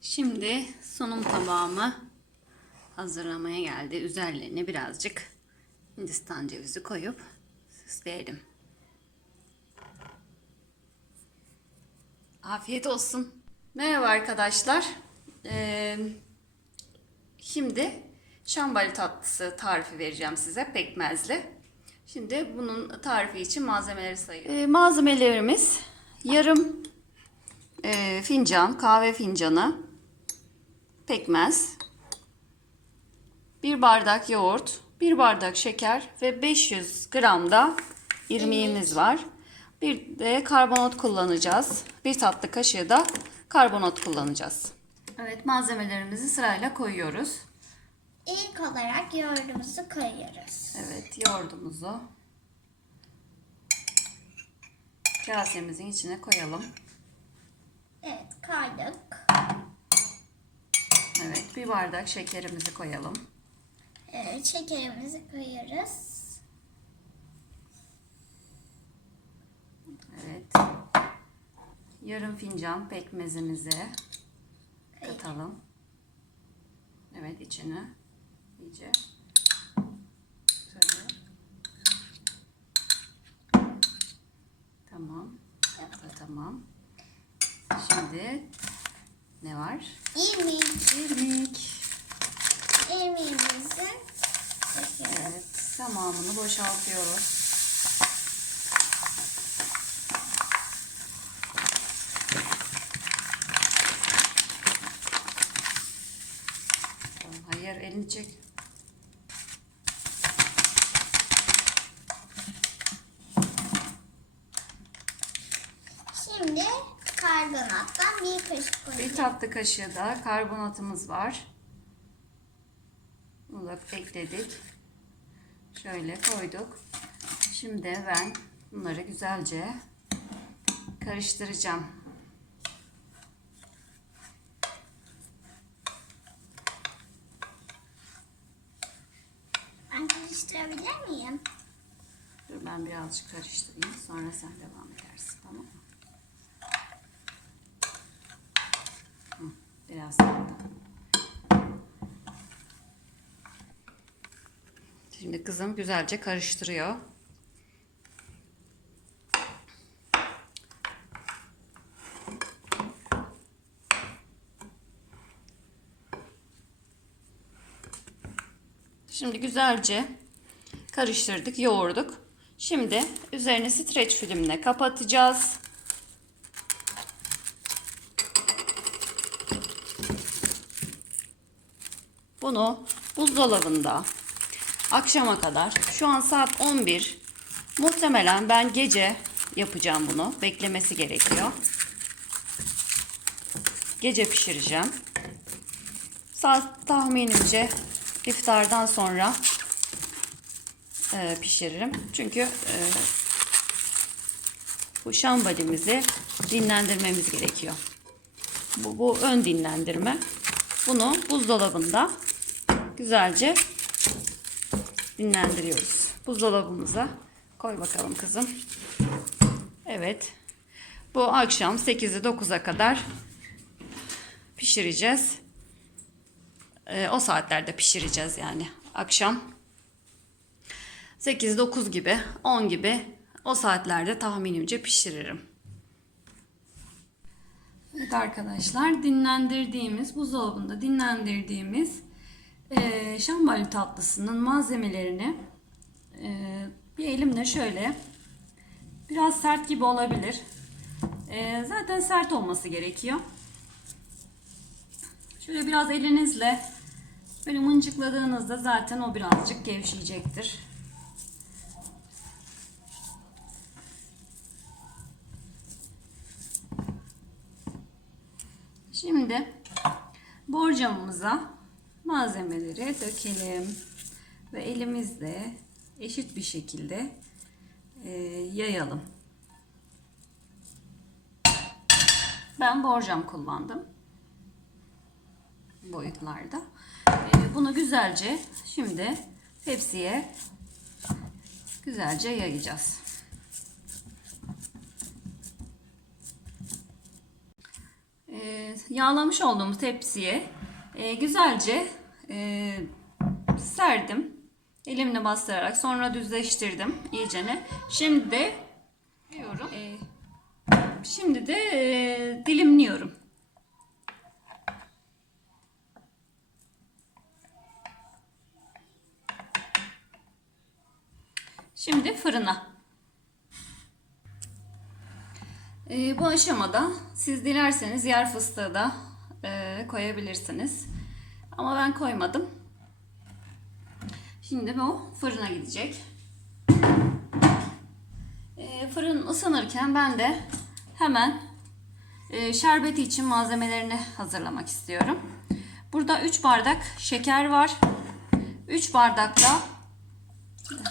Şimdi sunum tabağımı hazırlamaya geldi. Üzerlerine birazcık Hindistan cevizi koyup süsleyelim. Afiyet olsun. Merhaba arkadaşlar. Ee, şimdi şambali tatlısı tarifi vereceğim size pekmezli. Şimdi bunun tarifi için malzemeleri sayıyorum. Ee, malzemelerimiz yarım e, fincan, kahve fincanı, pekmez, bir bardak yoğurt, bir bardak şeker ve 500 gram da irmiğimiz var. Bir de karbonat kullanacağız. Bir tatlı kaşığı da karbonat kullanacağız. Evet malzemelerimizi sırayla koyuyoruz. İlk olarak yoğurdumuzu koyuyoruz. Evet yoğurdumuzu kasemizin içine koyalım. Evet koyduk. Evet bir bardak şekerimizi koyalım. Evet şekerimizi koyuyoruz. Evet. Yarım fincan pekmezimizi katalım. Evet içine iyice şöyle. Tamam. Tamam. Şimdi ne var? İrmik. İrmik. İrmiğimizi. Evet. Tamamını boşaltıyoruz. Hayır elini çek. Şimdi bir tatlı kaşığı da karbonatımız var. Bunu da ekledik. Şöyle koyduk. Şimdi ben bunları güzelce karıştıracağım. Ben karıştırabilir miyim? Dur ben birazcık karıştırayım. Sonra sen devam edersin. Tamam mı? Biraz daha. Şimdi kızım güzelce karıştırıyor. Şimdi güzelce karıştırdık, yoğurduk. Şimdi üzerine streç filmle kapatacağız. Bunu buzdolabında akşama kadar şu an saat 11 muhtemelen ben gece yapacağım bunu. Beklemesi gerekiyor. Gece pişireceğim. Saat tahminimce iftardan sonra e, pişiririm. Çünkü e, bu şambalimizi dinlendirmemiz gerekiyor. Bu, bu ön dinlendirme. Bunu buzdolabında güzelce dinlendiriyoruz. Buzdolabımıza koy bakalım kızım. Evet. Bu akşam 8'i 9'a kadar pişireceğiz. Ee, o saatlerde pişireceğiz yani. Akşam 8-9 gibi, 10 gibi o saatlerde tahminimce pişiririm. Evet arkadaşlar dinlendirdiğimiz buzdolabında dinlendirdiğimiz e, şambali tatlısının malzemelerini e, bir elimle şöyle biraz sert gibi olabilir. E, zaten sert olması gerekiyor. Şöyle biraz elinizle böyle mıncıkladığınızda zaten o birazcık gevşeyecektir. Şimdi borcamımıza malzemeleri dökelim ve elimizle eşit bir şekilde e, yayalım. Ben borcam kullandım boyutlarda. E, bunu güzelce şimdi tepsiye güzelce yayacağız. Ee, yağlamış olduğumuz tepsiye e, güzelce e, serdim. Elimle bastırarak sonra düzleştirdim iyicene. Şimdi de diyorum. e, şimdi de e, dilimliyorum. Şimdi fırına. Ee, bu aşamada siz dilerseniz yer fıstığı da e, koyabilirsiniz. Ama ben koymadım. Şimdi bu fırına gidecek. Ee, fırın ısınırken ben de hemen e, şerbeti için malzemelerini hazırlamak istiyorum. Burada 3 bardak şeker var. 3 bardak da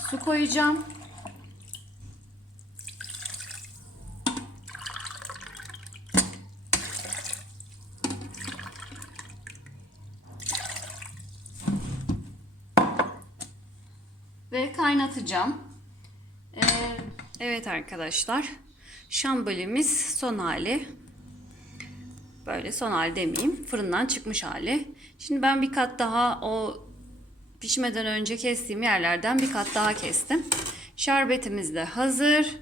su koyacağım. Ve kaynatacağım. Ee, evet arkadaşlar. Şambalimiz son hali. Böyle son hali demeyeyim. Fırından çıkmış hali. Şimdi ben bir kat daha o pişmeden önce kestiğim yerlerden bir kat daha kestim. Şerbetimiz de hazır.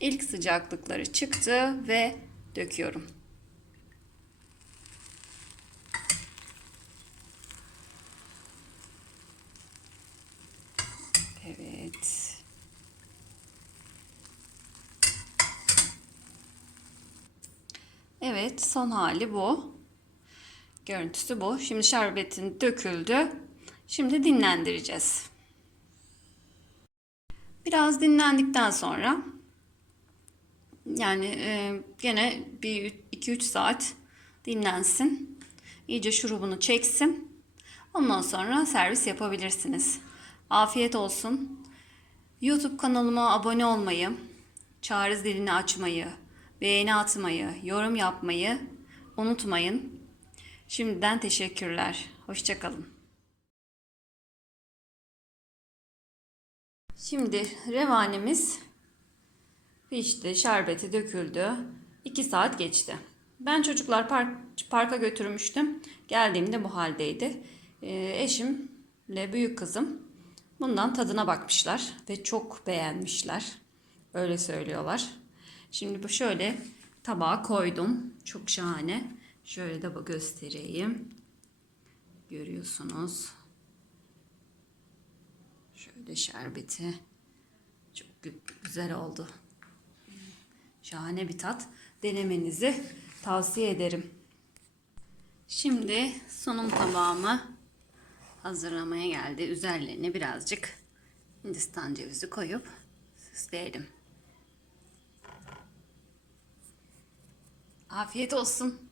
İlk sıcaklıkları çıktı ve döküyorum. Evet. Evet, son hali bu. Görüntüsü bu. Şimdi şerbetin döküldü. Şimdi dinlendireceğiz. Biraz dinlendikten sonra yani e, gene bir 2-3 saat dinlensin. İyice şurubunu çeksin. Ondan sonra servis yapabilirsiniz. Afiyet olsun. YouTube kanalıma abone olmayı, çağrı zilini açmayı, beğeni atmayı, yorum yapmayı unutmayın. Şimdiden teşekkürler. Hoşçakalın. Şimdi revanemiz pişti, şerbeti döküldü. 2 saat geçti. Ben çocuklar park, parka götürmüştüm. Geldiğimde bu haldeydi. Ee, eşimle büyük kızım bundan tadına bakmışlar ve çok beğenmişler. Öyle söylüyorlar. Şimdi bu şöyle tabağa koydum. Çok şahane. Şöyle de göstereyim. Görüyorsunuz. Şöyle şerbeti. Çok gü- güzel oldu. Şahane bir tat. Denemenizi tavsiye ederim. Şimdi sunum tabağımı hazırlamaya geldi. Üzerlerine birazcık Hindistan cevizi koyup süsleyelim. Afiyet olsun.